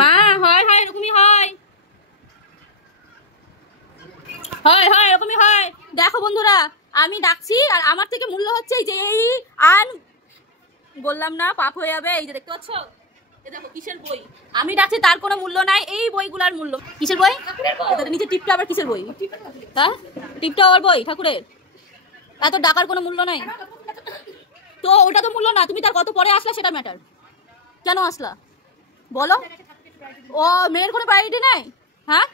মা হয় হয় এরকমই হয়, হয় হয় এরকমই হয়। দেখো বন্ধুরা, আমি ডাকছি আর আমার থেকে মূল্য হচ্ছে যে এই আন বললাম না পাপ হয়ে যাবে। এই যে দেখতে পাচ্ছ, এই দেখো কিসের বই, আমি ডাকছি তার কোনো মূল্য নাই। এই বইগুলার মূল্য কিসের বই? এটা নিচে টিপটা আবার কিসের বই? হ্যাঁ টিপটা আবার বই ঠাকুরের, এত ডাকার কোনো মূল্য নাই তো। ওটা তো মূল্য না, তুমি তার কত পরে আসলা সেটা ম্যাটার। কেন আসলা বলো? ও মেয়ের কোনো প্রায়োরিটি নাই? হ্যাঁ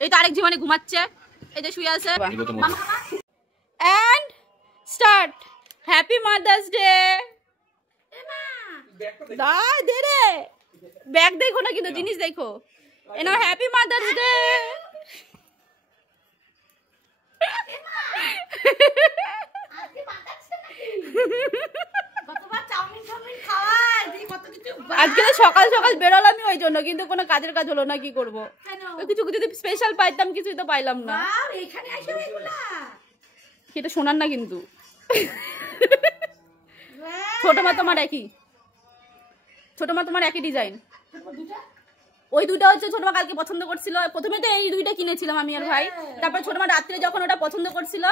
এই তো আরেক জীবনে ঘুমাচ্ছে, এই যে শুয়ে আছে। And start. Happy mother's day. দে রে, ব্যাগ দেখো না কিন্তু জিনিস দেখো। এ নাও হ্যাপি মাদার্স ডে। আজকে তো সকাল সকাল বেরোলামই ওই জন্য, কিন্তু কোনো কাজের কাজ হলো না। কি করবো, কিছু যদি স্পেশাল পাইতাম, কিছুই তো পাইলাম না। সেটা শোনার না কিন্তু। ছোট মা তোমার একই, ছোট মা তোমার একই ডিজাইন। ওই দুইটা হচ্ছে ছোট মা কালকে পছন্দ করছিল। প্রথমে তো এই দুইটা কিনেছিলাম আমি আর ভাই, তারপর ছোট মা রাত্রে যখন ওটা পছন্দ করছিল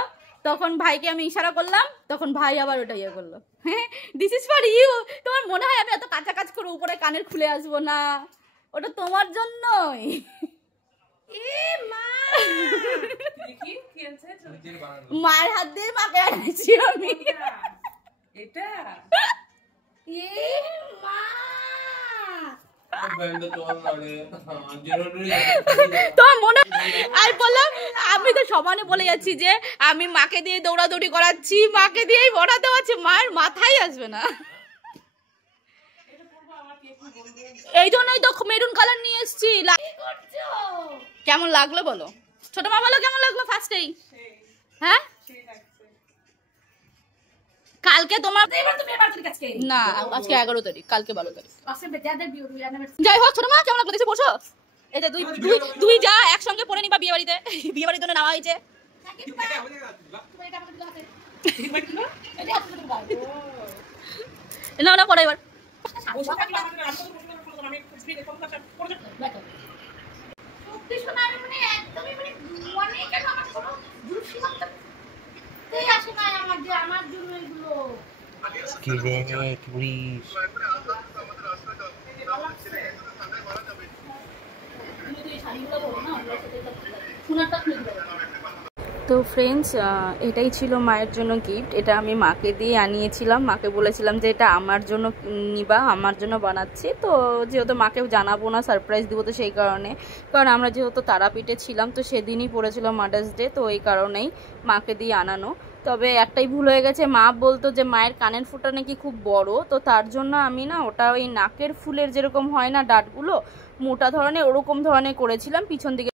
তখন ভাইকে আমি ইশারা করলাম, তখন ভাই আবার ওটা ইয়ে করলো। হ্যাঁ দিস ইজ ফর ইউ। তোমার মনে হয় আমি এত কাঁচা কাজ করে উপরে কানের খুলে আসবো না? ওটা তোমার জন্যই। মায়ের হাত দিয়ে মাকে আনছি আমি। এটা তোমার মনে, আমি বললাম আমি তো সমানে বলে যাচ্ছি যে আমি মাকে দিয়ে দৌড়াদৌড়ি করাচ্ছি, মাকে দিয়েই পড়াতে হচ্ছে, মায়ের মাথায় আসবে না। এই জন্যই তো মেরুন কালার নিয়ে এসছি। কেমন লাগলো বলো? ছোট মা বলো কেমন লাগলো ফার্স্টেই? হ্যাঁ কালকে তোমার না, আজকে 11 তারিখ, কালকে 12 তারিখ। যাই হোক ছোট মা কেমন লাগলো দেখে বসো। এই যে দুই যা একসঙ্গে পড়ে নিবা বিয়ে বাড়িতে, বিয়ে বাড়ির জন্য নেওয়া হয়েছে। না না পড়ে এবার। তো ফ্রেন্ডস, এটাই ছিল মায়ের জন্য গিফট। এটা আমি মাকে দিয়ে আনিয়েছিলাম, মাকে বলেছিলাম যে এটা আমার জন্য নিবা, আমার জন্য বানাচ্ছি। তো যেহেতু মাকেও জানাবো না, সারপ্রাইজ দিব, তো সেই কারণে, কারণ আমরা যেহেতু তারাপীঠে ছিলাম তো সেদিনই পড়েছিল মাদার্স ডে, তো এই কারণেই মাকে দিয়ে আনানো। তবে একটাই ভুল হয়ে গেছে, মা বলতো যে মায়ের কানের ফুটা নাকি খুব বড়, তো তার জন্য আমি না ওটা ওই নাকের ফুলের যেরকম হয় না ডাটগুলো মোটা ধরনের, ওরকম ধরনের করেছিলাম পিছন দিকে।